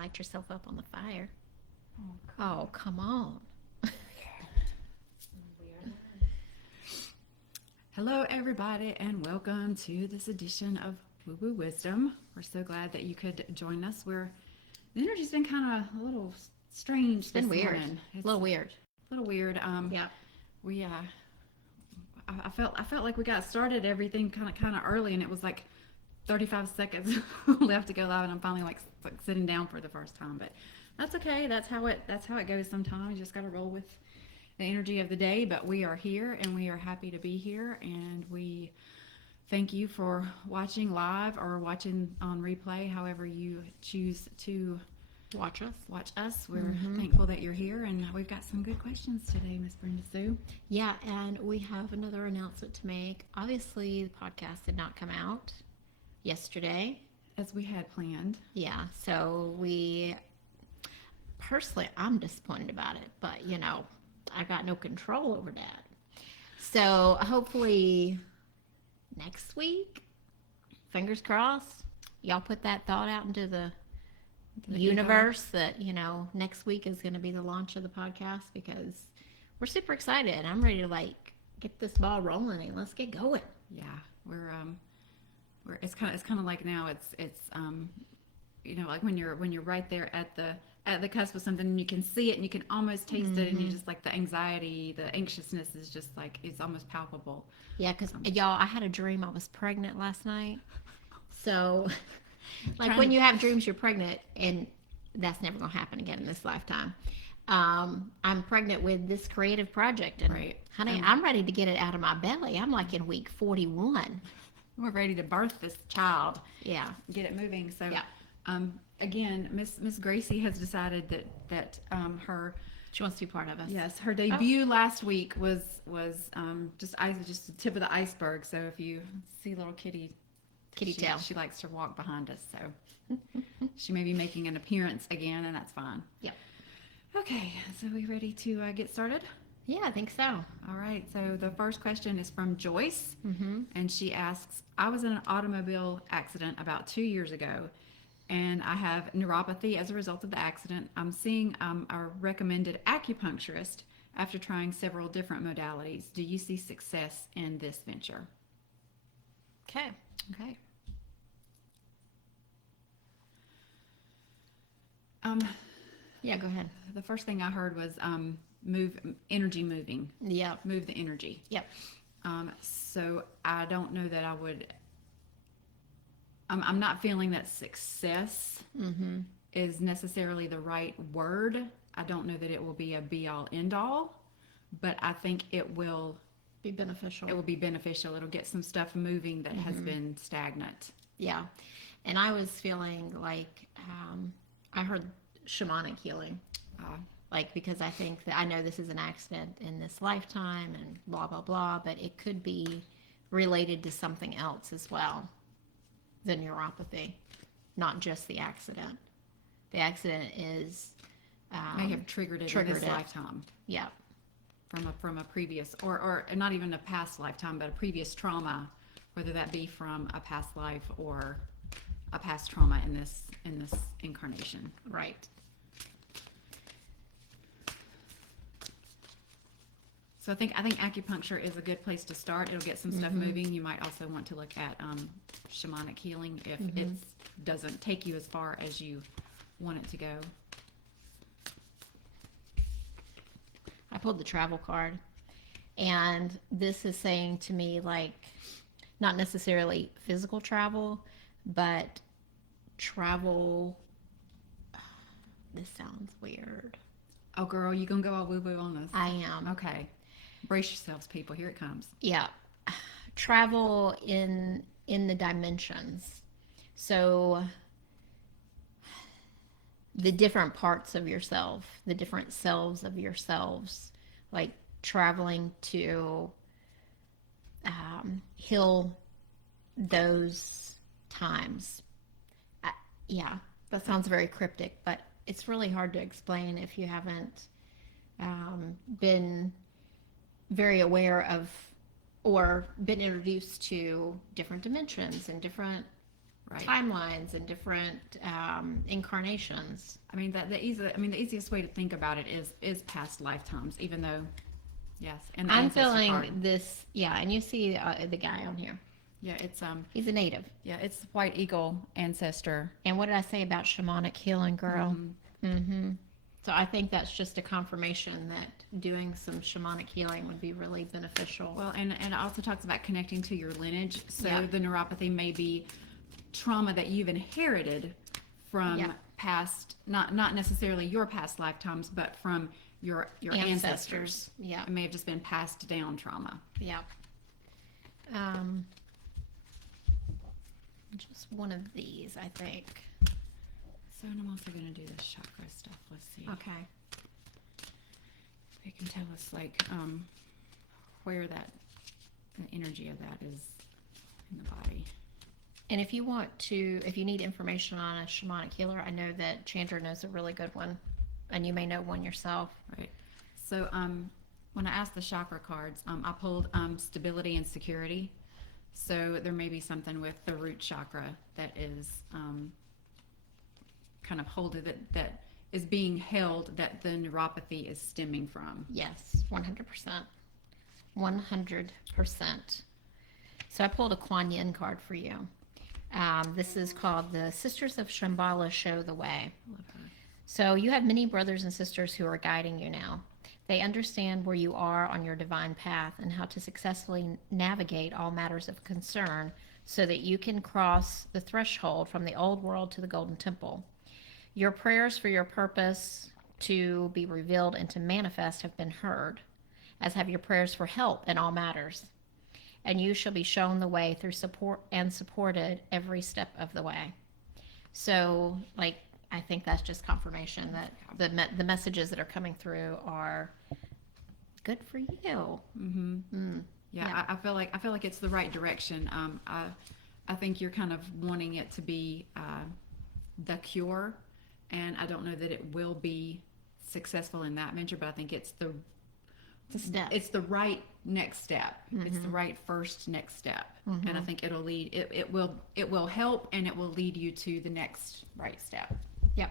light yourself up on the fire. Oh, come on. Hello, everybody, and welcome to this edition of Woo Woo Wisdom. We're so glad that you could join us. The energy's been kind of a little strange. It's been this weird. morning. It's a little weird. A little weird. Yeah. I felt like we got started everything kind of early, and it was like 35 seconds left to go live, and I'm finally like sitting down for the first time. But that's okay. That's how it goes sometimes. You just got to roll with the energy of the day. But we are here, and we are happy to be here, and we thank you for watching live or watching on replay, however you choose to Watch us. We're thankful that you're here, and we've got some good questions today, Miss Brenda Sue. Yeah, and we have another announcement to make. Obviously, the podcast did not come out yesterday, as we had planned. Yeah, so I'm disappointed about it, but I got no control over that. So hopefully next week, fingers crossed, y'all put that thought out into the universe that next week is going to be the launch of the podcast, because we're super excited. I'm ready to get this ball rolling and let's get going. Yeah, we're it's kind of like now it's like when you're right there at the cusp of something, and you can see it and you can almost taste it, and you just the anxiety, the anxiousness is just it's almost palpable. Yeah, because y'all, I had a dream I was pregnant last night. So when you have dreams you're pregnant, and that's never going to happen again in this lifetime. I'm pregnant with this creative project, and right. Honey, I'm ready to get it out of my belly. I'm like in week 41. We're ready to birth this child. Yeah. Get it moving. So yeah. Again, Miss Gracie has decided that her, she wants to be part of us. Yes, her debut last week was just the tip of the iceberg. So if you see little kitty tail, she likes to walk behind us. So she may be making an appearance again, and that's fine. Yep. Okay, so we ready to get started? Yeah, I think so. All right, so the first question is from Joyce, and she asks, I was in an automobile accident about 2 years ago, and I have neuropathy as a result of the accident. I'm seeing a recommended acupuncturist after trying several different modalities. Do you see success in this venture? Okay. Yeah, go ahead. The first thing I heard was energy moving. Yeah. Move the energy. Yep. So I don't know that I would. I'm not feeling that success is necessarily the right word. I don't know that it will be a be-all, end-all, but I think it will be beneficial. It will be beneficial. It'll get some stuff moving that has been stagnant. Yeah. And I was feeling like I heard shamanic healing. Because I think that I know this is an accident in this lifetime and blah, blah, blah, but it could be related to something else as well. The neuropathy, not just the accident. The accident is may have triggered it in this lifetime. Yeah. From a previous or not even a past lifetime, but a previous trauma, whether that be from a past life or a past trauma in this incarnation. Right. So I think acupuncture is a good place to start. It'll get some stuff moving. You might also want to look at shamanic healing if it doesn't take you as far as you want it to go. I pulled the travel card, and this is saying to me not necessarily physical travel, but travel. This sounds weird. Oh, girl, you gonna go all woo-woo on us? I am. Okay. Brace yourselves, people. Here it comes. Yeah. Travel in the dimensions. So the different parts of yourself, the different selves of yourselves, like traveling to heal those times. Yeah, that sounds very cryptic, but it's really hard to explain if you haven't been very aware of or been introduced to different dimensions and different Right. timelines and different incarnations. I mean the easiest way to think about it is past lifetimes, even though, yes. And the I'm ancestor feeling card. this, yeah, and you see the guy on here. Yeah, it's He's a native. yeah, it's white eagle ancestor. And what did I say about shamanic healing, girl? Mhm. Mm-hmm. So I think that's just a confirmation that doing some shamanic healing would be really beneficial. Well, and it also talks about connecting to your lineage. So Yeah. the neuropathy may be trauma that you've inherited from Yeah. past, not necessarily your past lifetimes, but from your ancestors. Yeah. It may have just been passed down trauma. Yeah. Just one of these, I think. So and I'm also going to do the chakra stuff. Let's see. Okay. They can tell us like where the energy of that is in the body. And if you need information on a shamanic healer, I know that Chandra knows a really good one, and you may know one yourself. Right. So when I asked the chakra cards, I pulled stability and security. So there may be something with the root chakra that is kind of holded, that is being held, that the neuropathy is stemming from. Yes, 100%. 100%. So I pulled a Kuan Yin card for you. This is called the Sisters of Shambhala Show the Way. Love her. So you have many brothers and sisters who are guiding you now. They understand where you are on your divine path and how to successfully navigate all matters of concern so that you can cross the threshold from the old world to the Golden Temple. Your prayers for your purpose to be revealed and to manifest have been heard, as have your prayers for help in all matters. And you shall be shown the way through support and supported every step of the way. So, like, I think that's just confirmation that the messages that are coming through are good for you. Mm-hmm. Mm. Yeah. I feel like it's the right direction. I think you're kind of wanting it to be the cure, and I don't know that it will be successful in that venture, but I think it's the step. It's the right next step. Mm-hmm. It's the right first next step, Mm-hmm. and I think it'll lead. It will help, and it will lead you to the next right step. Yep.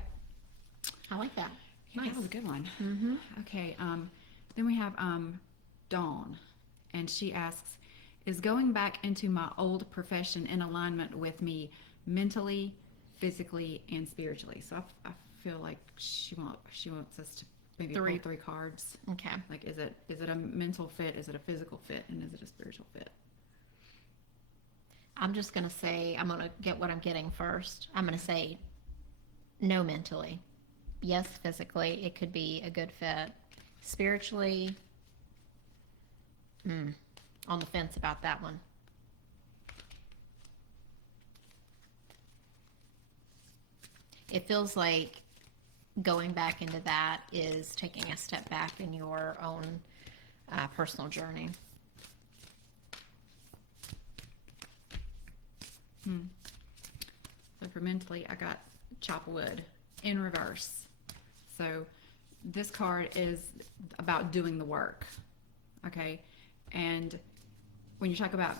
I like that. Yeah, Nice. that was a good one. Mm-hmm. Okay. Then we have Dawn, and she asks, "Is going back into my old profession in alignment with me mentally, physically, and spiritually?" So I feel like she wants us to maybe pull 3 cards. Okay. Like, is it a mental fit? Is it a physical fit? And is it a spiritual fit? I'm just going to say, I'm going to get what I'm getting first. I'm going to say no mentally. Yes, physically, it could be a good fit. Spiritually, on the fence about that one. It feels like going back into that is taking a step back in your own personal journey. So for mentally, I got chop wood in reverse. So this card is about doing the work. Okay. And when you talk about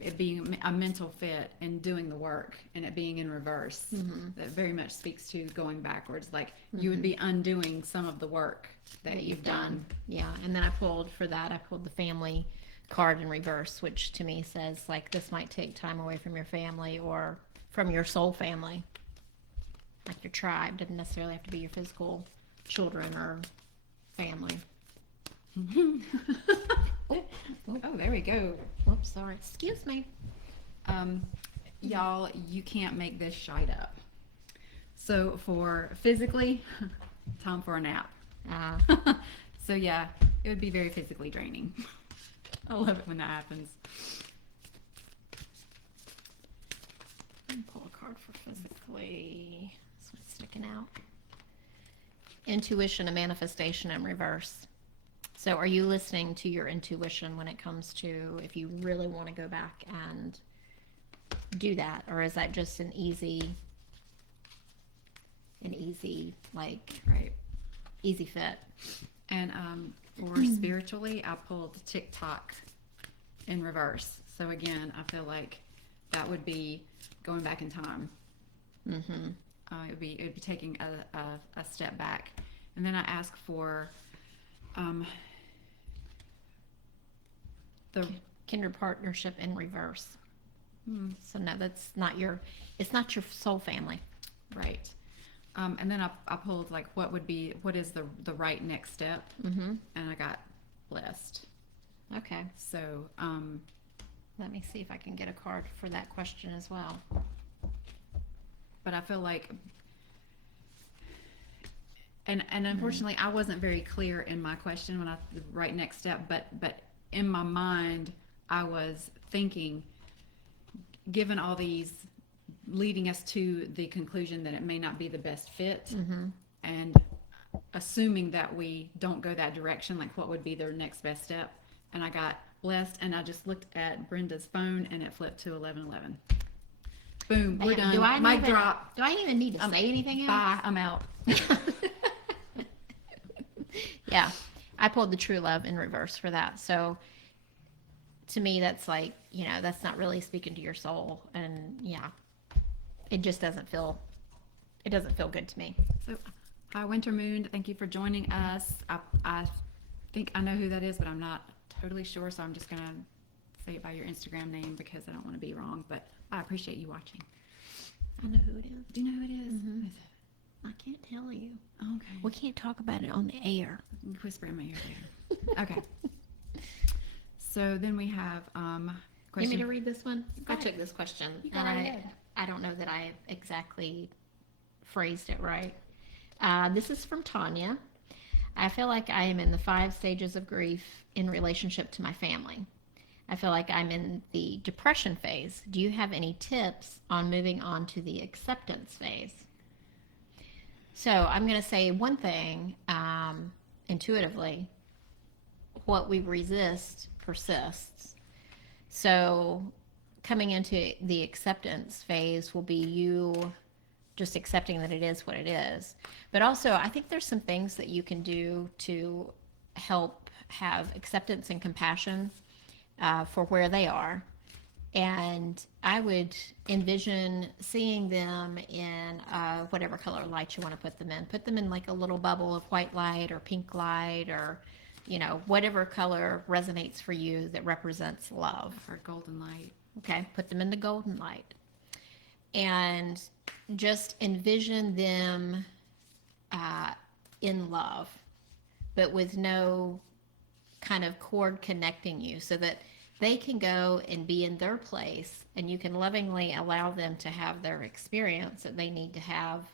it being a mental fit and doing the work and it being in reverse, that very much speaks to going backwards. Like you would be undoing some of the work that you've done. Yeah. And then I pulled the family card in reverse, which to me says like this might take time away from your family or from your soul family. Like your tribe doesn't necessarily have to be your physical children or family. Oh, there we go. Whoops, sorry. Excuse me. Y'all, you can't make this shite up. So for physically, time for a nap. So yeah, it would be very physically draining. I love it when that happens. Pull a card for physically. This one's sticking out. Intuition and manifestation in reverse. So are you listening to your intuition when it comes to if you really want to go back and do that? Or is that just an easy like Right. easy fit? And for spiritually, I pulled TikTok in reverse. So again, I feel like that would be going back in time. Mm-hmm. It would be taking a step back. And then I ask for the Kindred partnership in reverse. hmm, So no, it's not your soul family. right. And then I pulled like what is the right next step, Mm-hmm. and I got blessed. Okay. So Let me see if I can get a card for that question as well. but I feel like, and unfortunately, I wasn't very clear in my question when the right next step. But in my mind, I was thinking, given all these, leading us to the conclusion that it may not be the best fit, Mm-hmm. and assuming that we don't go that direction, like what would be their next best step. And I got blessed, and I just looked at Brenda's phone, and it flipped to 11:11. Boom, we're done. Mic drop. Do I even need to say anything else? Bye, I'm out. Yeah, I pulled the true love in reverse for that. So to me, that's like, that's not really speaking to your soul. And yeah, it just doesn't feel good to me. So, hi, Winter Moon. Thank you for joining us. I think I know who that is, but I'm not totally sure. So I'm just going to say it by your Instagram name because I don't want to be wrong. But I appreciate you watching. I know who it is. Do you know who it is? Mhm. Who is it? I can't tell you. Okay. We can't talk about it on the air. Whisper in my ear later. Okay. So then we have You want question. me to read this one? Go I ahead. took this question, You go and right ahead. I don't know that I exactly phrased it right. This is from Tanya. I feel like I am in the 5 stages of grief in relationship to my family. I feel like I'm in the depression phase. Do you have any tips on moving on to the acceptance phase? So I'm going to say one thing intuitively. What we resist persists. So coming into the acceptance phase will be you just accepting that it is what it is. But also, I think there's some things that you can do to help have acceptance and compassion for where they are. And I would envision seeing them in whatever color light you want to put them in. Put them in like a little bubble of white light or pink light, or whatever color resonates for you that represents love. For golden light. Okay, put them in the golden light. And just envision them in love, but with no kind of cord connecting you, so that they can go and be in their place, and you can lovingly allow them to have their experience that they need to have.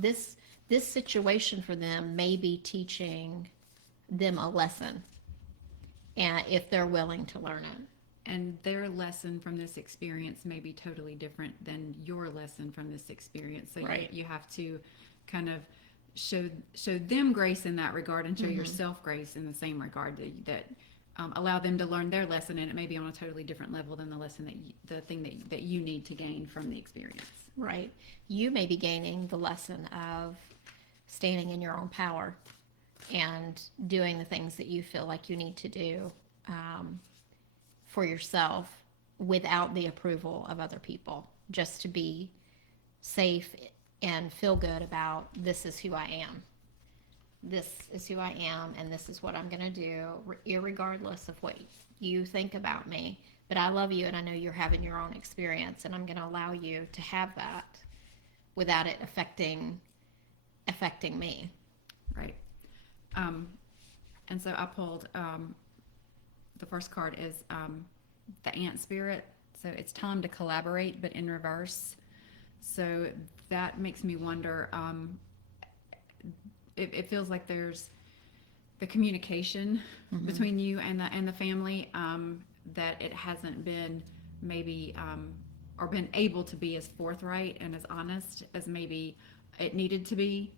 This situation for them may be teaching them a lesson, and if they're willing to learn it. And their lesson from this experience may be totally different than your lesson from this experience. So Right. you have to kind of show them grace in that regard, and show yourself grace in the same regard, that allow them to learn their lesson, and it may be on a totally different level than the lesson the thing that you need to gain from the experience. Right. You may be gaining the lesson of standing in your own power and doing the things that you feel like you need to do for yourself without the approval of other people, just to be safe and feel good about, this is who I am. This is who I am, and this is what I'm going to do, irregardless of what you think about me. But I love you, and I know you're having your own experience, and I'm going to allow you to have that without it affecting me. Right. And so I pulled, the first card is the ant spirit. So it's time to collaborate, but in reverse. So that makes me wonder, it feels like there's the communication between you and the family, that it hasn't been maybe or been able to be as forthright and as honest as maybe it needed to be,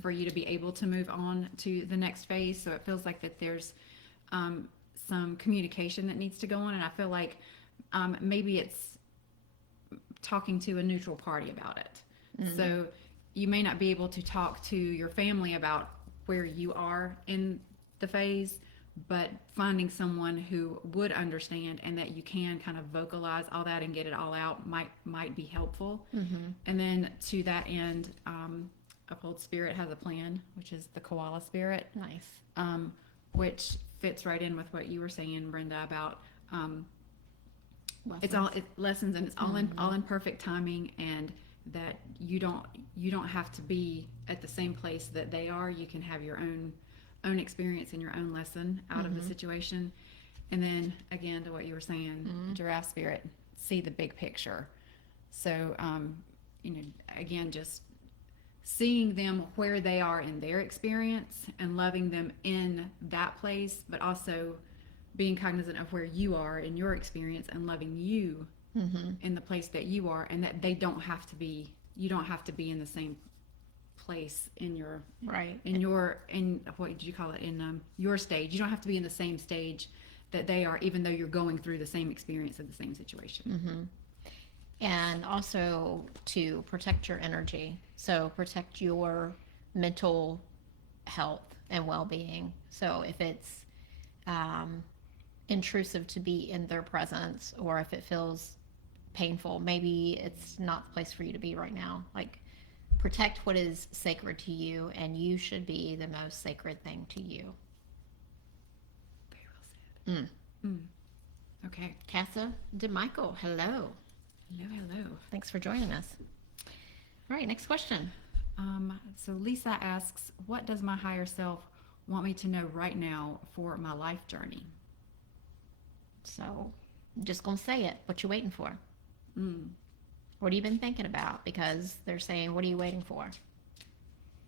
for you to be able to move on to the next phase. So it feels like that there's some communication that needs to go on, and I feel like maybe it's talking to a neutral party about it. So you may not be able to talk to your family about where you are in the phase, but finding someone who would understand and that you can kind of vocalize all that and get it all out might be helpful. And then to that end, Uphold Spirit has a plan, which is the koala spirit. Nice. Which fits right in with what you were saying, Brenda, about Lessons. lessons, and it's all in perfect timing, and that you don't have to be at the same place that they are. You can have your own experience and your own lesson out of the situation. And then again, to what you were saying, giraffe spirit, see the big picture. So again, just seeing them where they are in their experience and loving them in that place, but also being cognizant of where you are in your experience and loving you in the place that you are, and that you don't have to be in the same place in your what did you call it, in your stage. You don't have to be in the same stage that they are, even though you're going through the same experience of the same situation. And also to protect your energy. So protect your mental health and well-being. So if it's intrusive to be in their presence, or if it feels painful, maybe it's not the place for you to be right now. Like, protect what is sacred to you, and you should be the most sacred thing to you. Very well said. Okay. Casa DeMichael, hello. Hello. Thanks for joining us. All right, next question. So Lisa asks, what does my higher self want me to know right now for my life journey? So I'm just going to say it. What you waiting for? What have you been thinking about? Because they're saying, what are you waiting for?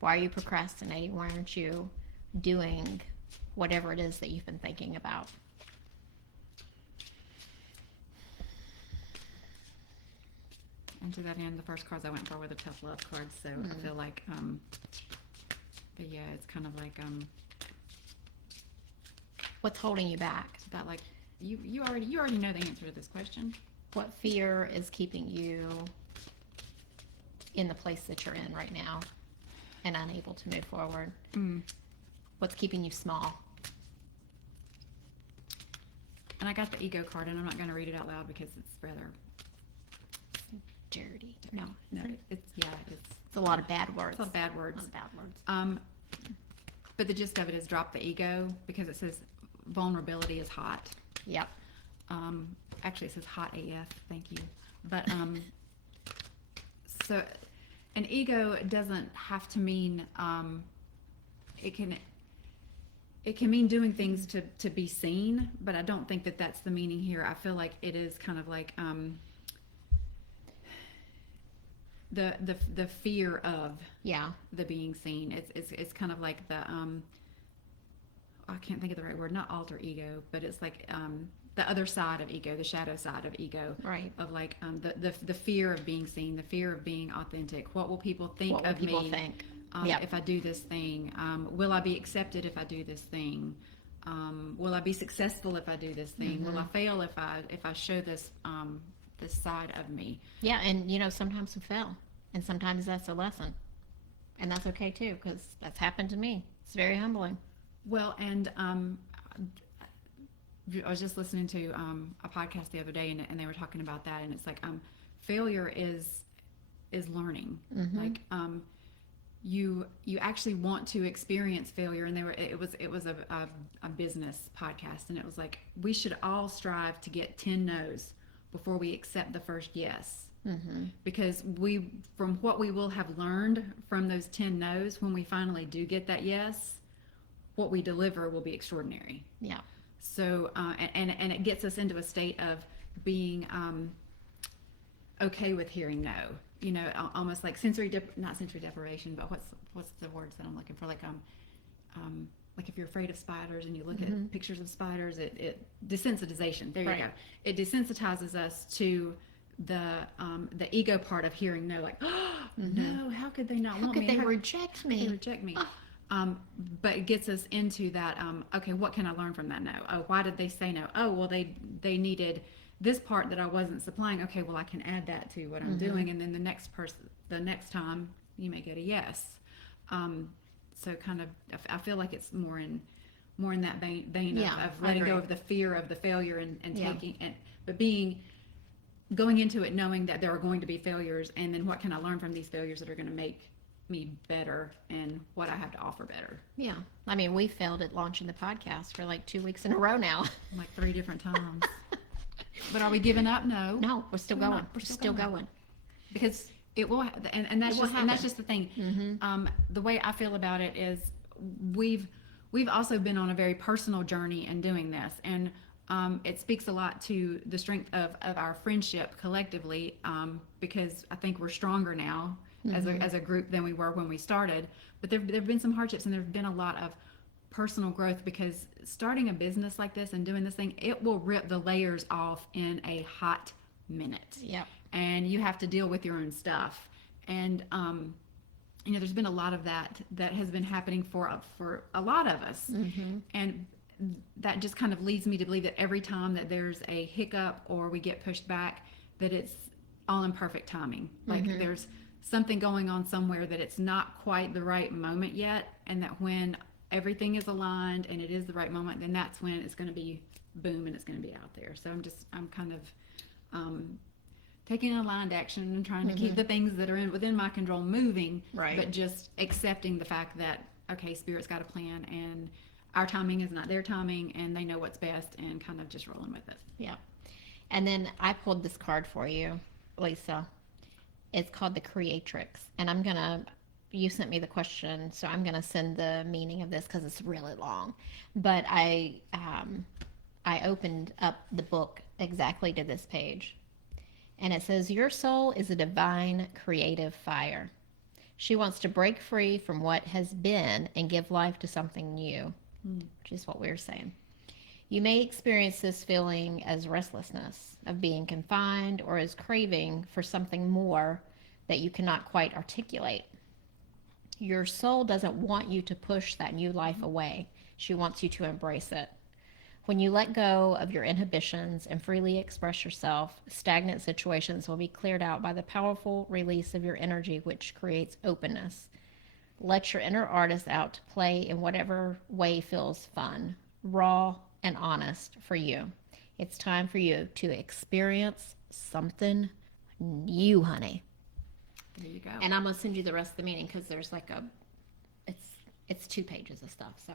Why are you procrastinating? Why aren't you doing whatever it is that you've been thinking about? And to that end, the first cards I went for were the tough love cards. So I feel like, but yeah, it's kind of like, What's holding you back? it's about like, you already know the answer to this question. What fear is keeping you in the place that you're in right now and unable to move forward? What's keeping you small? And I got the ego card, and I'm not going to read it out loud because it's rather Dirty. no, it's a lot of bad words. It's a lot of bad words. A lot of bad words. But the gist of it is drop the ego, because it says vulnerability is hot. Yep. Actually, it says hot AF. Thank you. But so an ego doesn't have to mean it can mean doing things to be seen, but I don't think that that's the meaning here. I feel like it is kind of like the fear of the being seen. It's kind of like the I can't think of the right word, not alter ego, but it's like the other side of ego, the shadow side of ego, Right. Of like the fear of being seen, the fear of being authentic. What will people think What will of people me think? if I do this thing? Will I be accepted if I do this thing? Will I be successful if I do this thing? Will I fail if I show this this side of me? Yeah, and sometimes we fail, and sometimes that's a lesson, and that's okay too, because that's happened to me. It's very humbling. Well, and I was just listening to a podcast the other day, and they were talking about that, and it's like failure is learning. Like you actually want to experience failure, and it was a business podcast, and it was like we should all strive to get 10 no's before we accept the first yes. Because from what we will have learned from those 10 no's, when we finally do get that yes, what we deliver will be extraordinary. Yeah. So and it gets us into a state of being okay with hearing no. Almost like not sensory deprivation, but what's the words that I'm looking for? Like if you're afraid of spiders and you look at pictures of spiders, it desensitization. There you go. It desensitizes us to the ego part of hearing no. Like, no, how could they not want me? How could they reject me? They reject me. But it gets us into that. Okay, what can I learn from that no? Oh, why did they say no? Oh, well, they needed this part that I wasn't supplying. Okay, well, I can add that to what I'm doing, and then the next time you may get a yes. So kind of, I feel like it's more more in that vein Yeah, of I letting agree. go of the fear of the failure and Yeah. taking and but going into it knowing that there are going to be failures, and then what can I learn from these failures that are going to make me better and what I have to offer better. Yeah. I mean, we failed at launching the podcast for like 2 weeks in a row now. Like 3 different times. But are we giving up? No. No, we're still We're going. not. We're still going. Because it will, and that's It will just and that's happen. just the thing. Mm-hmm. The way I feel about it is we've also been on a very personal journey in doing this, and it speaks a lot to the strength of our friendship collectively, because I think we're stronger now as a group than we were when we started. But there've been some hardships, and there've been a lot of personal growth, because starting a business like this and doing this thing, it will rip the layers off in a hot minute. Yep. And you have to deal with your own stuff. And there's been a lot of that has been happening for a lot of us. Mm-hmm. And that just kind of leads me to believe that every time that there's a hiccup or we get pushed back, that it's all in perfect timing. Like there's something going on somewhere that it's not quite the right moment yet, and that when everything is aligned and it is the right moment, then that's when it's going to be boom and it's going to be out there. So I'm kind of taking aligned action and trying to keep the things that are within my control moving, Right. but just accepting the fact that, okay, Spirit's got a plan, and our timing is not their timing, and they know what's best, and kind of just rolling with it. Yeah. And then I pulled this card for you, Lisa. It's called the Creatrix. And you sent me the question, so I'm going to send the meaning of this because it's really long. But I opened up the book exactly to this page. And it says, your soul is a divine creative fire. She wants to break free from what has been and give life to something new, which is what we were saying. You may experience this feeling as restlessness, of being confined, or as craving for something more that you cannot quite articulate. Your soul doesn't want you to push that new life away. She wants you to embrace it. When you let go of your inhibitions and freely express yourself, stagnant situations will be cleared out by the powerful release of your energy, which creates openness. Let your inner artist out to play in whatever way feels fun, raw, and honest for you. It's time for you to experience something new, honey. There you go. And I'm gonna send you the rest of the meeting because there's like it's 2 pages of stuff. So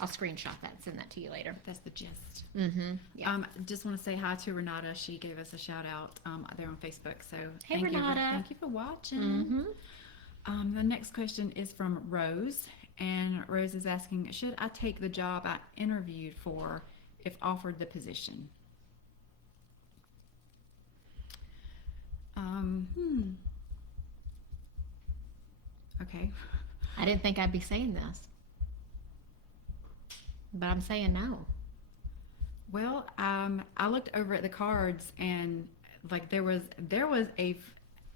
I'll screenshot that and send that to you later. That's the gist. Mm-hmm. Yeah. Just want to say hi to Renata. She gave us a shout out there on Facebook. So Hey, thank you. Renata. Thank you for watching. Mm-hmm. The next question is from Rose, and Rose is asking, should I take the job I interviewed for if offered the position? Okay. I didn't think I'd be saying this, but I'm saying no. Well, I looked over at the cards, and like there was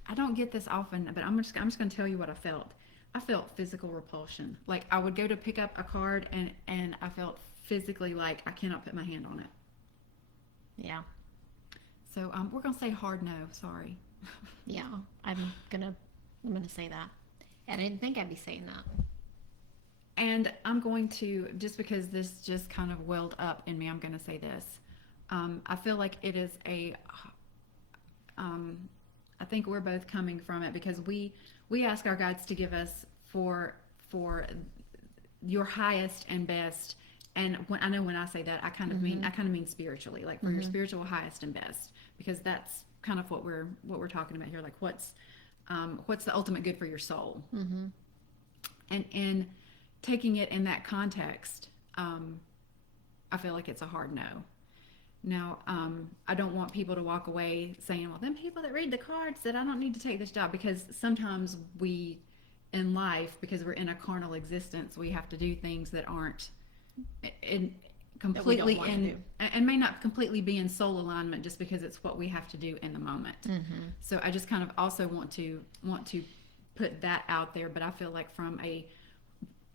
I don't get this often, but I'm just going to tell you what I felt. I felt physical repulsion. Like I would go to pick up a card, and I felt physically like I cannot put my hand on it. Yeah. So we're going to say hard no. Sorry. Yeah. I'm gonna say that. I didn't think I'd be saying that. And I'm going to, just because this just kind of welled up in me, I'm going to say this. I feel like it is I think we're both coming from it because we ask our guides to give us for your highest and best. And I know when I say that, I kind of mean spiritually, like for your spiritual highest and best, because that's kind of what we're talking about here. Like what's the ultimate good for your soul? Mm-hmm. And in taking it in that context, I feel like it's a hard no. Now, I don't want people to walk away saying, well, them people that read the cards said I don't need to take this job, because sometimes we, in life, because we're in a carnal existence, we have to do things that aren't completely and may not completely be in soul alignment, just because it's what we have to do in the moment. Mm-hmm. So I just kind of also want to put that out there, but I feel like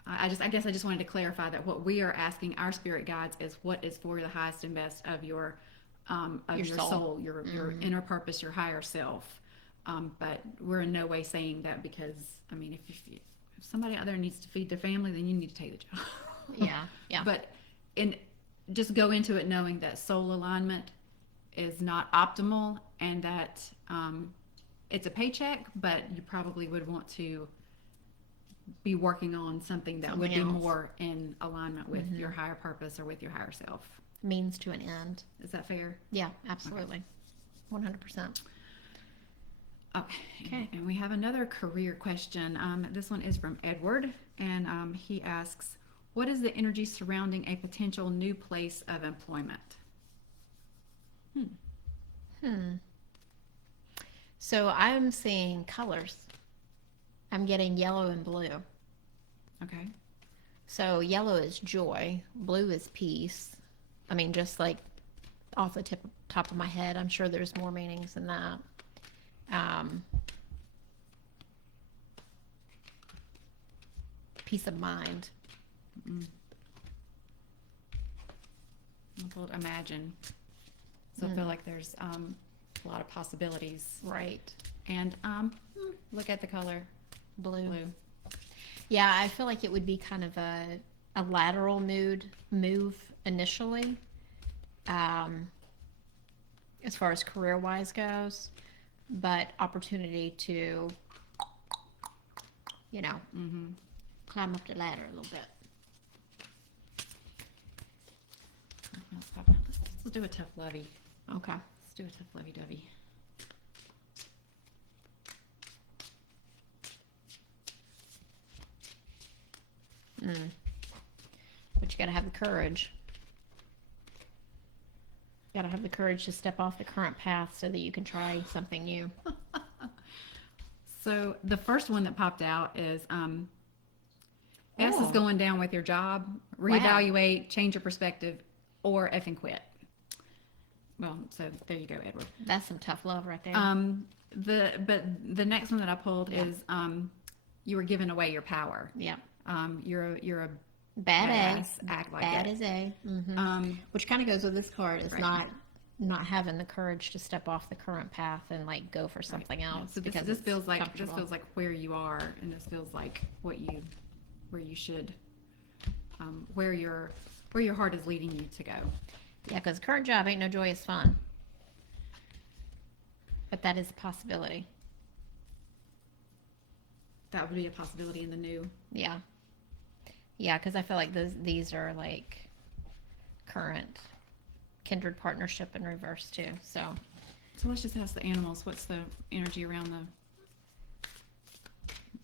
I guess I just wanted to clarify that what we are asking our spirit guides is what is for the highest and best of your soul, your inner purpose, your higher self. But we're in no way saying that, because I mean, if somebody out there needs to feed their family, then you need to take the job. Yeah. But just go into it knowing that soul alignment is not optimal, and that it's a paycheck, but you probably would want to be working on something that would be Something else. more in alignment with your higher purpose or with your higher self. Means to an end. Is that fair? Yeah, absolutely. 100%. Okay. And we have another career question. This one is from Edward, and he asks, what is the energy surrounding a potential new place of employment? So I'm seeing colors. I'm getting yellow and blue. Okay. So yellow is joy, blue is peace. I mean, just like off the top of my head, I'm sure there's more meanings than that. Peace of mind. Well, imagine. So I feel like there's a lot of possibilities. Right. And look at the color Blue. blue. Yeah, I feel like it would be kind of a lateral move initially, as far as career-wise goes, but opportunity to, climb up the ladder a little bit. Let's do a tough lovey. Okay. Let's do a tough lovey-dovey. But you got to have the courage. You got to have the courage to step off the current path so that you can try something new. So the first one that popped out is S is Oh. going down with your job, reevaluate, change your perspective, or effing quit. Well, so there you go, Edward. That's some tough love right there. But the next one that I pulled is you were giving away your power. Yeah. You're a Bad badass, A. act like Bad it. as A. Which kind of goes with this card. Is Right. not having the courage to step off the current path and like go for something else. So because this it's feels like comfortable. where you are, and this feels like where you should, where your heart is leading you to go. Yeah, because current job ain't no joyous fun. But that is a possibility. That would be a possibility in the new. Yeah. Yeah, because I feel like these are like current kindred partnership in reverse too. So let's just ask the animals, what's the energy around the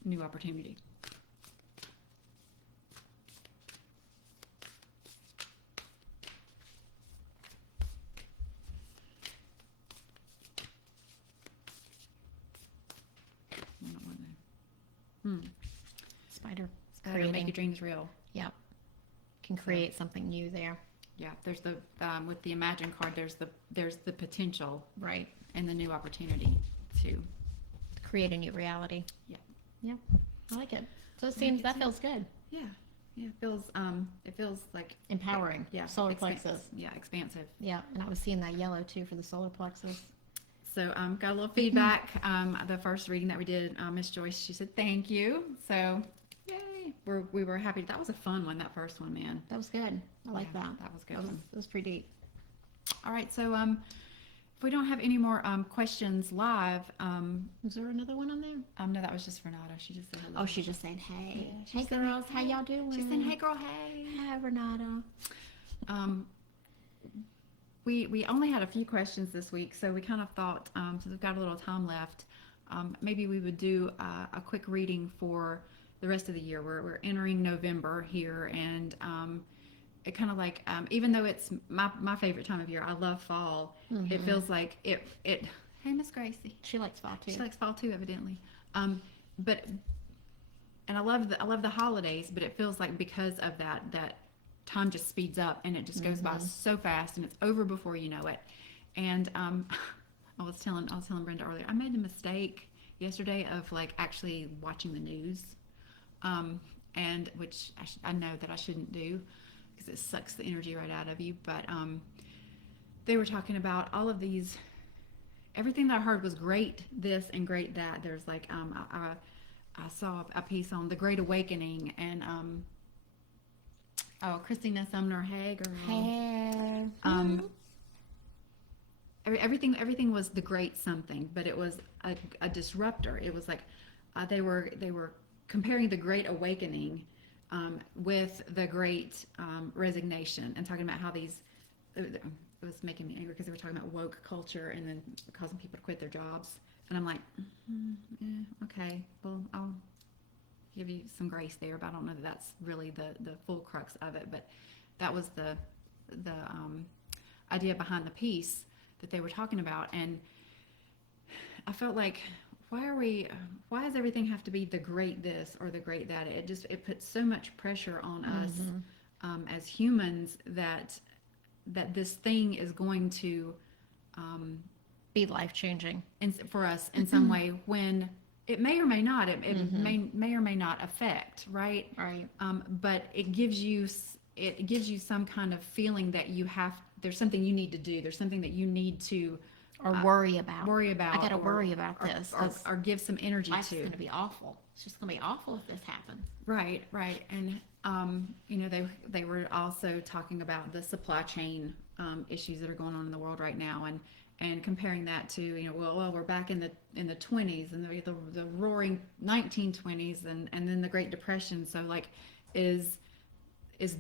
new opportunity? spider Creating. Make your dreams real. Yep. Can create something new there. Yeah, there's the with the Imagine card. There's the potential, Right. and the new opportunity to Create a new reality. Yeah. Yeah. I like it. So it seems that feels good. yeah. It feels like Empowering. Solar plexus. Yeah, expansive. Yeah. And I was seeing that yellow too for the solar plexus. So got a little feedback. The first reading that we did, Miss Joyce, she said thank you. So yay, we were happy. That was a fun one. That first one, man. That was good. I like Yeah, that. that was good. That was pretty deep. All right. So if we don't have any more questions live, Is there another one on there? no, that was just Renata. She just said hello. Oh, she's just saying, hey. Yeah, Hey, she's saying, girls. How hey. y'all doing? She's saying, hey, girl, hey. Hi, Renata. We only had a few questions this week, so we kind of thought, since we've got a little time left, maybe we would do a quick reading for the rest of the year. We're entering November here, and it kind of like, even though it's my favorite time of year, I love fall. It feels like it. Hey, Miss Gracie. She likes fall too. She likes fall too, evidently. And I love the holidays, but it feels like because of that time just speeds up and it just goes by so fast and it's over before you know it. And I was telling Brenda earlier, I made the mistake yesterday of like actually watching the news, and which I know that I shouldn't do because it sucks the energy right out of you. But they were talking about all of these. Everything that I heard was great this and great that. There's like I saw a piece on the Great Awakening, and Christina Sumner Haig, or Hair. everything was the great something, but it was a disruptor. It was like they were comparing the Great Awakening with the Great Resignation, and talking about how these. It was making me angry because they were talking about woke culture and then causing people to quit their jobs, and I'm like, okay, well, I'll give you some grace there, but I don't know that that's really the full crux of it. But that was the idea behind the piece that they were talking about. And I felt like, why does everything have to be the great this or the great that? It puts so much pressure on us as humans that this thing is going to Be life-changing. for us in some way, when it may or may not. It may or may not affect, right? Right. But it gives you some kind of feeling that there's something you need to do. There's something that you need to Or worry about. I got to worry about this. or give some energy Life's to. going to be awful. It's just going to be awful if this happens. Right. And they were also talking about the supply chain issues that are going on in the world right now, and comparing that to, well, we're back in the 20s and the roaring 1920s and then the Great Depression. So like, is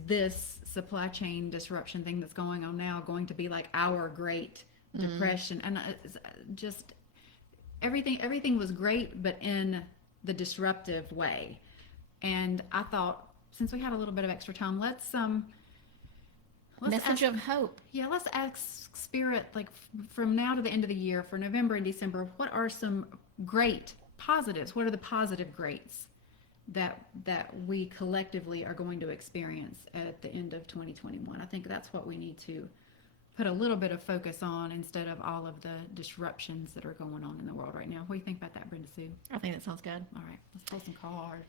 this supply chain disruption thing that's going on now going to be like our Great Depression? And just everything was great, but in the disruptive way. And I thought, since we had a little bit of extra time, let's Message of hope. Yeah, let's ask Spirit, like, from now to the end of the year, for November and December, what are some great positives? What are the positive greats that we collectively are going to experience at the end of 2021? I think that's what we need to put a little bit of focus on, instead of all of the disruptions that are going on in the world right now. What do you think about that, Brenda Sue? I think that sounds good. All right, let's pull some cards.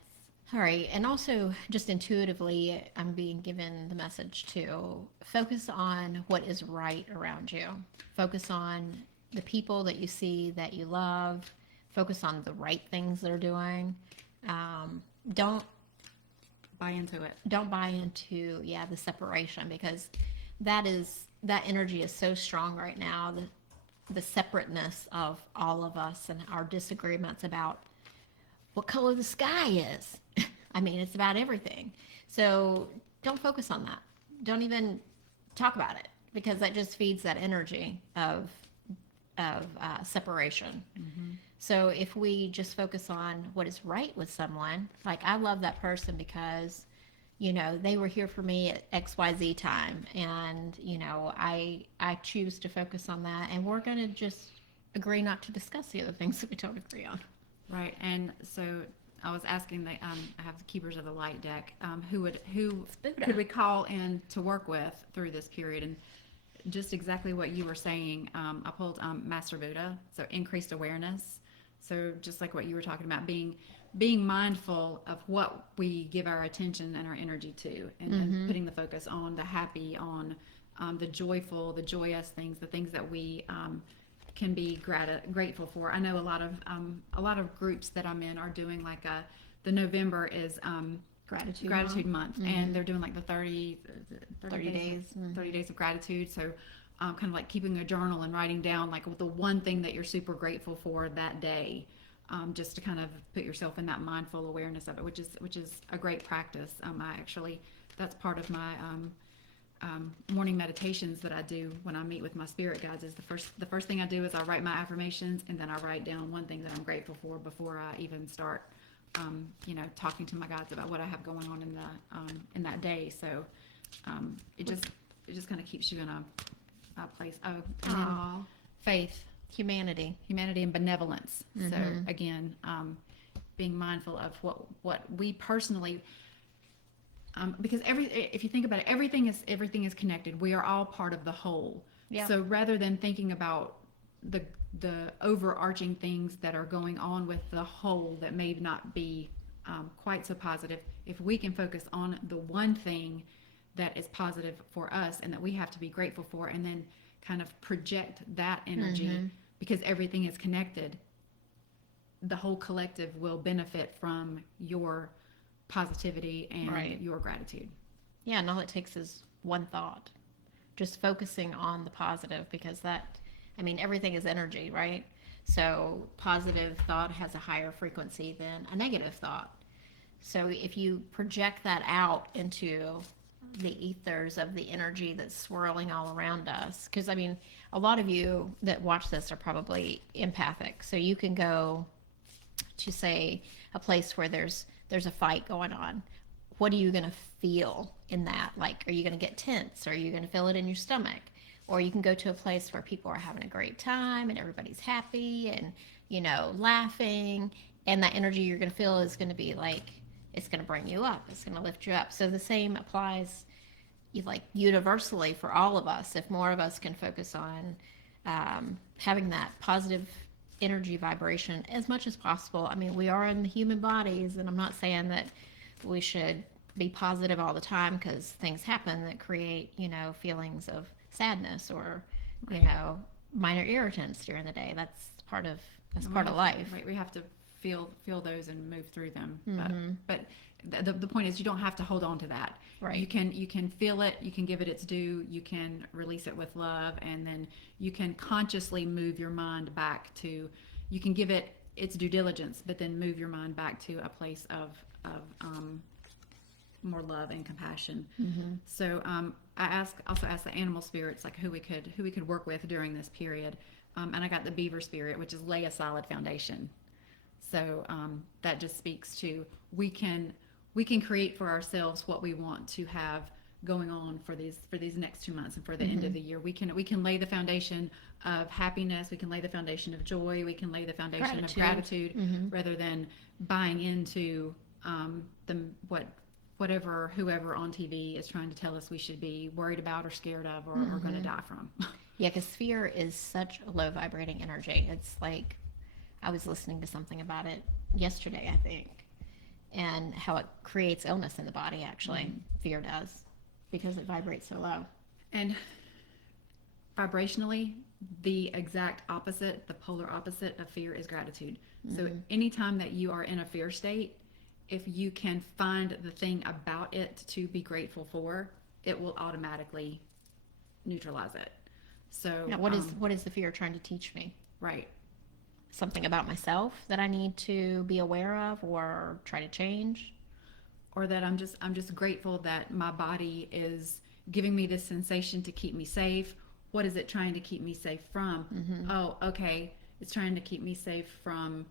All right. And also, just intuitively, I'm being given the message to focus on what is right around you. Focus on the people that you see that you love. Focus on the right things they're doing. Don't buy into it. Don't buy into, the separation, because that energy is so strong right now. The separateness of all of us and our disagreements about what color the sky is. I mean, it's about everything. So don't focus on that. Don't even talk about it, because that just feeds that energy of separation. So if we just focus on what is right with someone, like, I love that person because, they were here for me at XYZ time, and, I choose to focus on that, and we're going to just agree not to discuss the other things that we don't agree on. Right. And so I was asking, I have the Keepers of the Light deck, who could we call in to work with through this period? And just exactly what you were saying, I pulled Master Buddha, so increased awareness. So just like what you were talking about, being mindful of what we give our attention and our energy to, and putting the focus on the happy, on the joyful, the joyous things, the things that we can be grateful for. I know a lot of groups that I'm in are doing like the November is gratitude month, and they're doing like the 30 days 30 days of gratitude. So kind of like keeping a journal and writing down like the one thing that you're super grateful for that day, just to kind of put yourself in that mindful awareness of it, which is a great practice. That's part of my morning meditations that I do when I meet with my spirit guides. Is the first thing I do is I write my affirmations, and then I write down one thing that I'm grateful for before I even start talking to my guides about what I have going on in that day. So it just kind of keeps you in a place of faith, humanity and benevolence. So again, being mindful of what we personally, because if you think about it, everything is connected. We are all part of the whole. Yeah. So rather than thinking about the overarching things that are going on with the whole that may not be quite so positive, if we can focus on the one thing that is positive for us and that we have to be grateful for, and then kind of project that energy, because everything is connected, the whole collective will benefit from your positivity and your gratitude. Yeah, and all it takes is one thought. Just focusing on the positive, because everything is energy, right? So positive thought has a higher frequency than a negative thought. So if you project that out into the ethers of the energy that's swirling all around us, because a lot of you that watch this are probably empathic. So you can go to, say, a place where there's a fight going on. What are you going to feel in that? Like, are you going to get tense? Or are you going to feel it in your stomach? Or you can go to a place where people are having a great time and everybody's happy and, laughing. And that energy you're going to feel is going to be like, it's going to bring you up. It's going to lift you up. So the same applies universally for all of us. If more of us can focus on having that positive energy vibration as much as possible. We are in the human bodies, and I'm not saying that we should be positive all the time, because things happen that create, feelings of sadness or, minor irritants during the day. That's part of life. Right, we have to feel those and move through them. Mm-hmm. But the point is, you don't have to hold on to that. Right. You can feel it. You can give it its due. You can release it with love, and then you can consciously move your mind back to. You can give it its due diligence, but then move your mind back to a place of more love and compassion. Mm-hmm. So I also asked the animal spirits, like who we could work with during this period, and I got the beaver spirit, which is lay a solid foundation. So that just speaks to we can create for ourselves what we want to have going on for these next 2 months and for the end of the year. We can lay the foundation of happiness. We can lay the foundation of joy. We can lay the foundation of gratitude, rather than buying into whoever on TV is trying to tell us we should be worried about or scared of or going to die from. Yeah, because fear is such a low vibrating energy. It's like, I was listening to something about it yesterday, I think, and how it creates illness in the body, actually. Fear does, because it vibrates so low. And vibrationally, the exact opposite, the polar opposite of fear is gratitude. So anytime that you are in a fear state, if you can find the thing about it to be grateful for, it will automatically neutralize it. So now, what is the fear trying to teach me? Right. Something about myself that I need to be aware of or try to change? Or that I'm just grateful that my body is giving me this sensation to keep me safe. What is it trying to keep me safe from? Oh, okay. It's trying to keep me safe from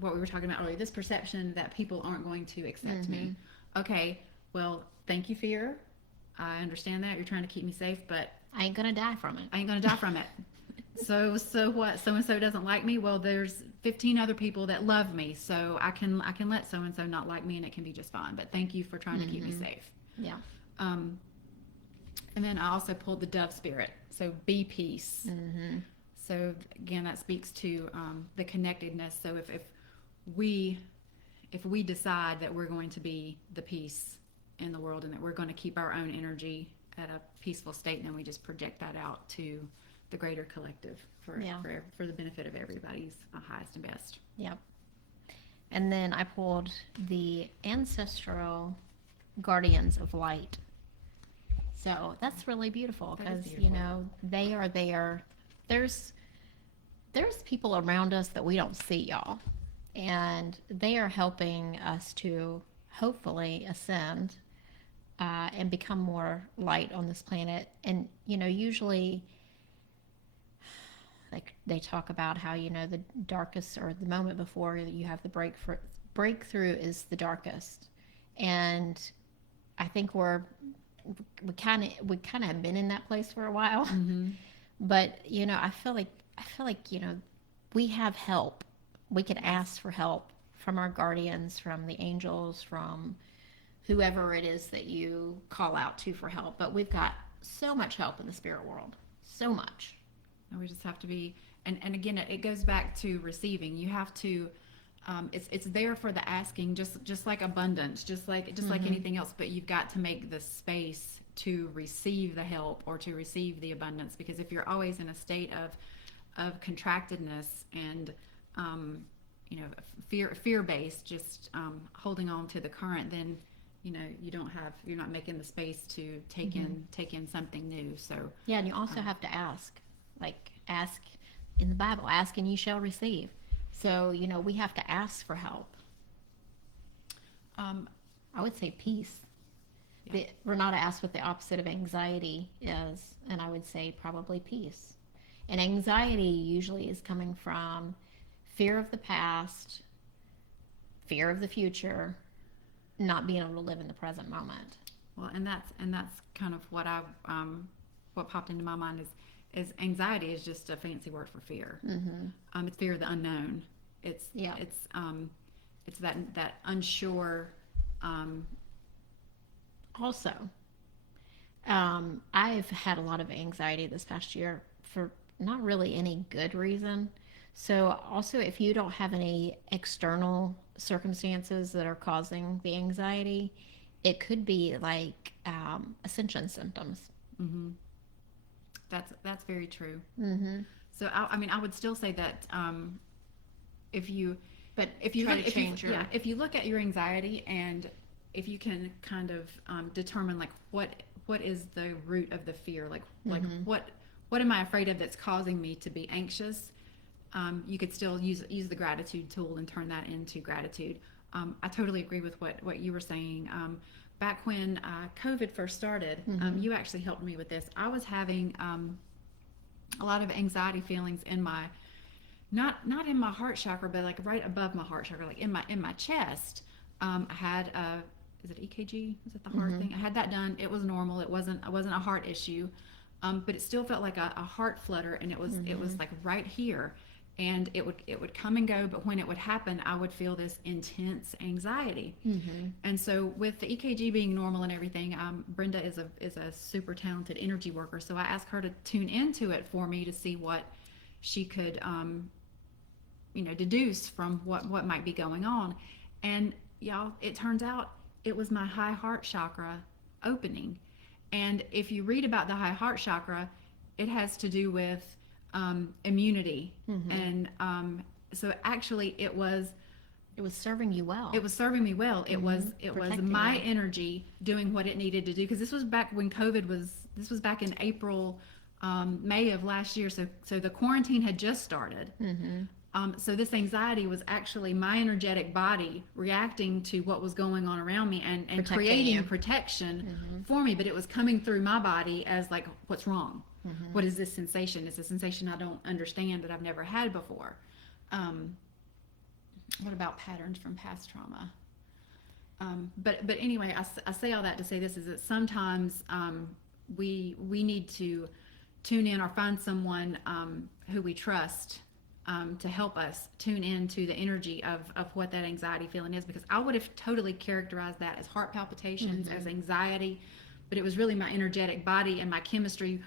what we were talking about earlier, this perception that people aren't going to accept me. Okay, well, thank you, fear. I understand that. You're trying to keep me safe, but I ain't gonna die from it. I ain't gonna die from it. So what? So-and-so doesn't like me? Well, there's 15 other people that love me, so I can let so-and-so not like me, and it can be just fine. But thank you for trying to keep me safe. Yeah. And then I also pulled the dove spirit. So be peace. So again, that speaks to the connectedness. So if we decide that we're going to be the peace in the world and that we're going to keep our own energy at a peaceful state, then we just project that out to the greater collective for the benefit of everybody's highest and best. Yep. And then I pulled the Ancestral Guardians of Light. So that's really beautiful, because they are there. There's people around us that we don't see, y'all, and they are helping us to hopefully ascend and become more light on this planet. And usually, like, they talk about how the darkest, or the moment before you have the breakthrough is the darkest. And I think we kind of have been in that place for a while. But I feel like we have help. We can ask for help from our guardians, from the angels, from whoever it is that you call out to for help. But we've got so much help in the spirit world, so much. And we just have to be, and again, it goes back to receiving. You have to, it's there for the asking, just like abundance, just like anything else. But you've got to make the space to receive the help or to receive the abundance. Because if you're always in a state of contractedness and fear based, just holding on to the current, then you're not making the space to take in something new. So yeah, and you also have to ask, like ask in the Bible, ask and you shall receive. So we have to ask for help. I would say peace. Yeah. Renata asked what the opposite of anxiety is, and I would say probably peace. And anxiety usually is coming from fear of the past, fear of the future, not being able to live in the present moment. Well, and that's kind of what what popped into my mind is anxiety is just a fancy word for fear. Mm-hmm. It's fear of the unknown. It's that unsure. Also, I've had a lot of anxiety this past year for not really any good reason. So also, if you don't have any external circumstances that are causing the anxiety, it could be like ascension symptoms. Mm-hmm. That's very true. Mm-hmm. So I would still say that if you look at your anxiety, and if you can kind of determine like what is the root of the fear, like what am I afraid of that's causing me to be anxious, you could still use the gratitude tool and turn that into gratitude. I totally agree with what you were saying. Back when COVID first started, you actually helped me with this. I was having a lot of anxiety feelings in my not in my heart chakra, but like right above my heart chakra, like in my chest. I had is it EKG? Is it the heart thing? I had that done. It was normal. It wasn't a heart issue, but it still felt like a heart flutter, and it was like right here, and it would come and go. But when it would happen, I would feel this intense anxiety. And so with the EKG being normal and everything, Brenda is a super talented energy worker. So I asked her to tune into it for me to see what she could deduce from what might be going on. And y'all, it turns out it was my high heart chakra opening. And if you read about the high heart chakra, it has to do with immunity. And so actually it was serving you well. It was serving me well. It was Protecting my you. energy doing what it needed to do, because this was back when COVID was. This was back in April, May of last year. So the quarantine had just started. So this anxiety was actually my energetic body reacting to what was going on around me and Protecting creating you. Protection for me. But it was coming through my body as like, what's wrong? What is this sensation? It's a sensation I don't understand, that I've never had before. What about patterns from past trauma? But anyway, I say all that to say this, is that sometimes we need to tune in or find someone who we trust to help us tune into the energy of what that anxiety feeling is, because I would have totally characterized that as heart palpitations, as anxiety, but it was really my energetic body and my chemistry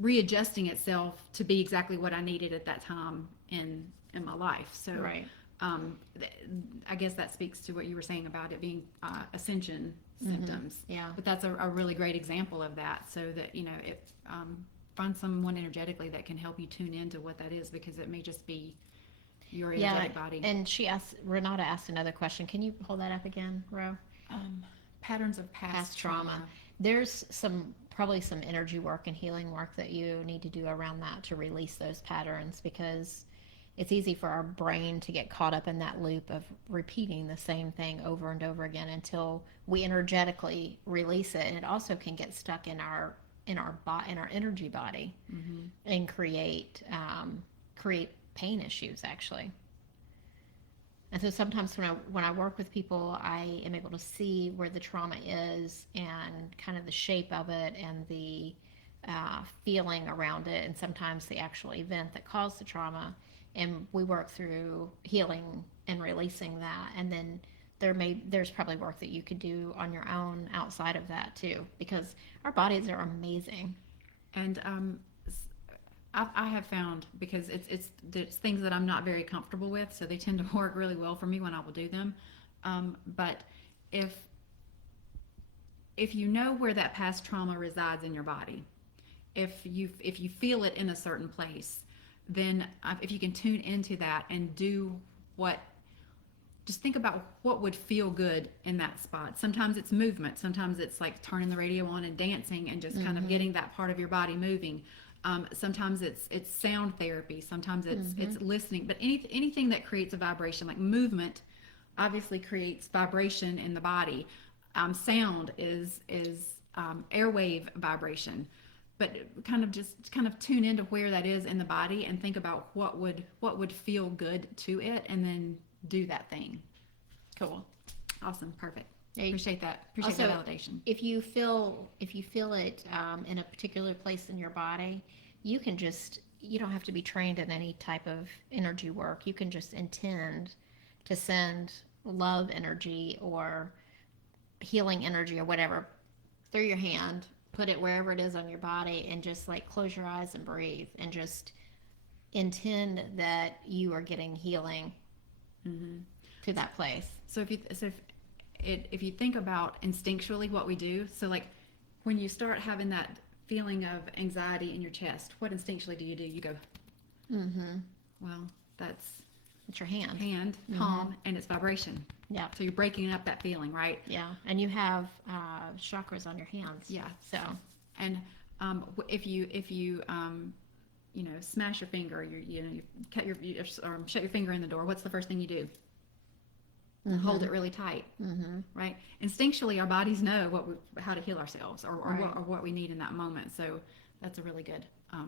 readjusting itself to be exactly what I needed at that time in my life. So Right. I guess that speaks to what you were saying about it being ascension symptoms. Yeah. But that's a really great example of that, so that find someone energetically that can help you tune into what that is, because it may just be your energetic body. And Renata asked another question. Can you hold that up again, Ro? Patterns of past trauma. There's probably some energy work and healing work that you need to do around that to release those patterns, because it's easy for our brain to get caught up in that loop of repeating the same thing over and over again until we energetically release it. And it also can get stuck in our energy body and create pain issues, actually. And so sometimes when I work with people, I am able to see where the trauma is and kind of the shape of it and the feeling around it, and sometimes the actual event that caused the trauma. And we work through healing and releasing that. And then there's probably work that you could do on your own outside of that too, because our bodies are amazing. And I have found, because it's things that I'm not very comfortable with, so they tend to work really well for me when I will do them. But if you know where that past trauma resides in your body, if you feel it in a certain place, then if you can tune into that and do what just think about what would feel good in that spot. Sometimes it's movement. Sometimes it's like turning the radio on and dancing and just kind of getting that part of your body moving. Sometimes it's sound therapy. Sometimes it's listening. But anything that creates a vibration, like movement, obviously creates vibration in the body. Sound is airwave vibration. But kind of tune into where that is in the body and think about what would feel good to it, and then do that thing. Cool. Awesome. Perfect. Appreciate that. Appreciate that validation. If you feel it in a particular place in your body, you don't have to be trained in any type of energy work. You can just intend to send love energy or healing energy or whatever through your hand, put it wherever it is on your body, and just like close your eyes and breathe and just intend that you are getting healing to that place. So if you think about instinctually what we do, so like when you start having that feeling of anxiety in your chest, what instinctually do? You go, well, it's your hand, palm, and it's vibration. Yeah. So you're breaking up that feeling, right? Yeah. And you have chakras on your hands. Yeah. So, and if you smash your finger, you cut or shut your finger in the door, what's the first thing you do? Hold it really tight, right? Instinctually, our bodies know how to heal ourselves or what we need in that moment. So that's a really good. We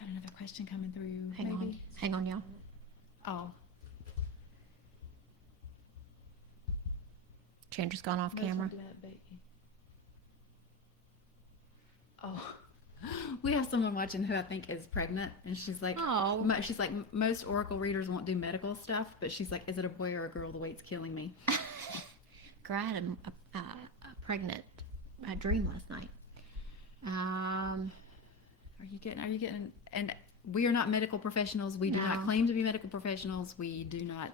got another question coming through. Hang on, y'all. Oh, Chandra's gone off camera. Oh. We have someone watching who I think is pregnant, and she's like, most oracle readers won't do medical stuff, but she's like, is it a boy or a girl? The weight's killing me. Girl, I had a pregnant dream last night. Are you getting? And we are not medical professionals. We do not claim to be medical professionals. We do not.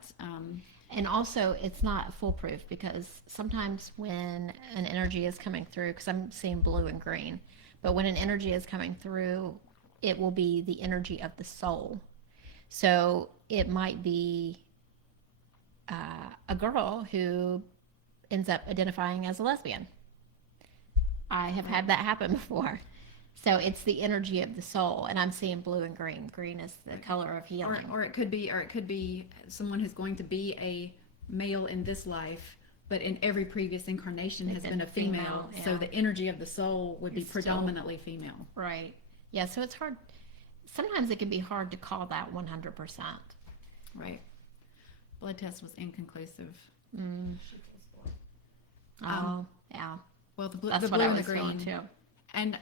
And also, it's not foolproof, because sometimes when an energy is coming through, because I'm seeing blue and green. But when an energy is coming through, it will be the energy of the soul. So it might be a girl who ends up identifying as a lesbian. I have had that happen before. So it's the energy of the soul, and I'm seeing blue and green. Green is the color of healing. Or it could be someone who's going to be a male in this life, but in every previous incarnation has been a female. Yeah. So the energy of the soul would be predominantly female. Right. Yeah, so it's hard. Sometimes it can be hard to call that 100%. Right. Blood test was inconclusive. Oh, yeah. Well, the blue That's and what I the was green. feeling too. And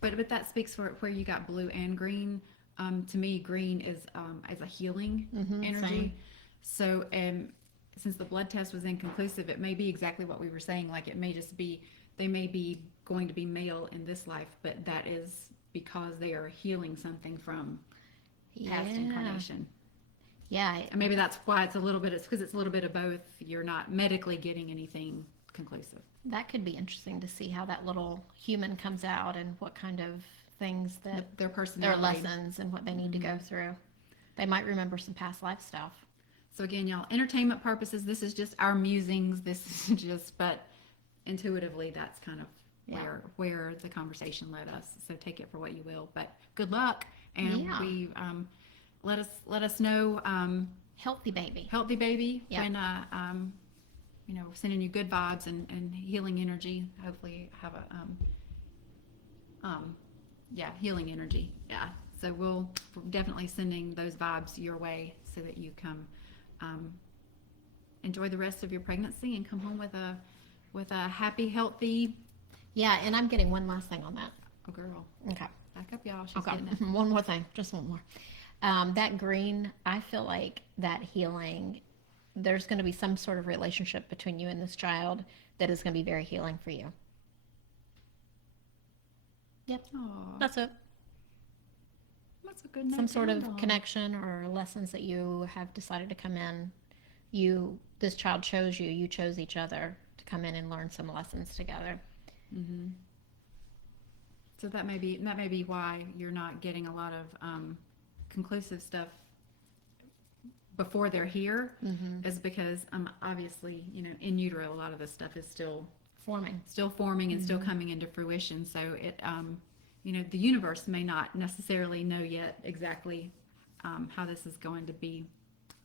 but that speaks for where you got blue and green. To me, green is a healing energy. Same. So since the blood test was inconclusive, it may be exactly what we were saying. Like it may just be they may be going to be male in this life, but that is because they are healing something from past incarnation. Yeah. And maybe that's why it's because it's a little bit of both. You're not medically getting anything conclusive. That could be interesting to see how that little human comes out and what kind of things that their personality, their lessons and what they need to go through. They might remember some past life stuff. So again, y'all, entertainment purposes, this is just our musings. This is just, but intuitively, that's kind of where the conversation led us. So take it for what you will. But good luck, and we let us know. Healthy baby. When sending you good vibes and healing energy. Hopefully have a healing energy. Yeah. So we're definitely sending those vibes your way so that you come enjoy the rest of your pregnancy and come home with a happy, healthy. Yeah, and I'm getting one last thing on that. Oh, girl. Okay. Back up, y'all. She's Okay. getting it. One more thing. Just one more. That green, I feel like that healing, there's going to be some sort of relationship between you and this child that is going to be very healing for you. Yep. Aww. That's it. That's a good note. Some sort of connection or lessons that you have decided to come in. This child chose you. You chose each other to come in and learn some lessons together. Mm-hmm. So that may be why you're not getting a lot of conclusive stuff before they're here Mm-hmm. is because obviously, in utero, a lot of this stuff is still Forming. and still coming into fruition. So it, the universe may not necessarily know yet exactly how this is going to be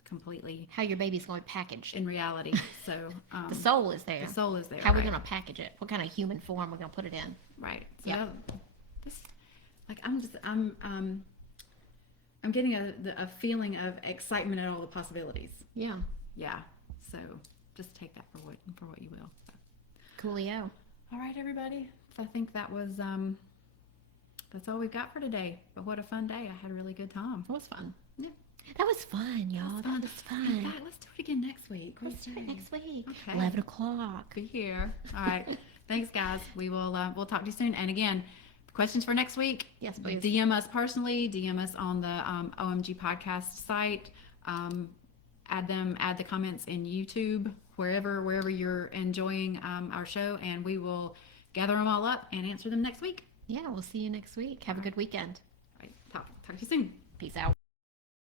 completely How your baby's going to be packaged. in reality. So The soul is there. the soul is there. How are we right? going to package it? What kind of human form we're going to put it in? Right. So Yeah. this, like, I'm getting a feeling of excitement at all the possibilities. Yeah. Yeah. So just take that for what you will. So. Coolio. All right, everybody. So I think that was that's all we've got for today. But what a fun day! I had a really good time. That was fun. Yeah. That was fun, y'all. That was In fun. fact, let's do it again next week. Let's do it next week. Okay. 11 o'clock. Be here. All right. Thanks, guys. We will. We'll talk to you soon. And again, questions for next week. Yes, please. DM us personally. DM us on the Ohm-g Podcast site. Add the comments in YouTube, wherever you're enjoying our show, and we will gather them all up and answer them next week. Yeah, we'll see you next week. Have a good weekend. All right. Talk to you soon. Peace out.